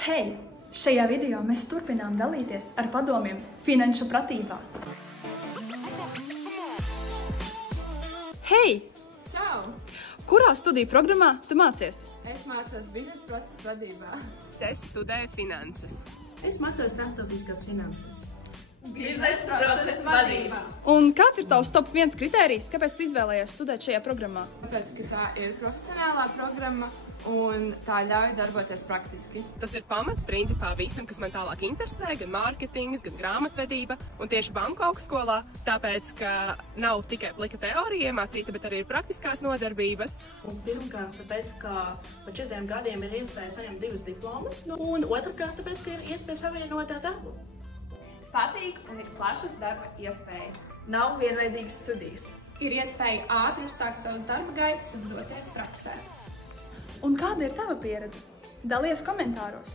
Hei! Šajā video mēs turpinām dalīties ar padomiem finanšu pratībā. Hei! Čau! Kurā studiju programmā tu mācies? Es mācos biznesa procesa vadībā. Es studēju finanses. Es mācos starptautiskās finanses. Biznesa procesa vadībā. Un kāds ir tavs top 1 kritērijs, kāpēc tu izvēlējies studēt šajā programmā? Tāpēc, ka tā ir profesionālā programma un tā ļauj darboties praktiski. Tas ir pamats principā visam, kas man tālāk interesē, gan mārketings, gan grāmatvedība un tieši banku augstskolā, tāpēc, ka nav tikai plika teorija iemācīta, bet arī ir praktiskās nodarbības. Un pirmkārt, tāpēc, ka pa 4 gadiem ir iespēja saņemt 2 diplomus, un otrkārt, tāpēc, ka ir iespēja savienot ar darbu. Patīk un ir plašas darba iespējas. Nav vienveidīgas studijas. Ir iespēja ātri uzsākt savus darba gaitas un doties praksē. Un kāda ir tava pieredze? Dalies komentāros!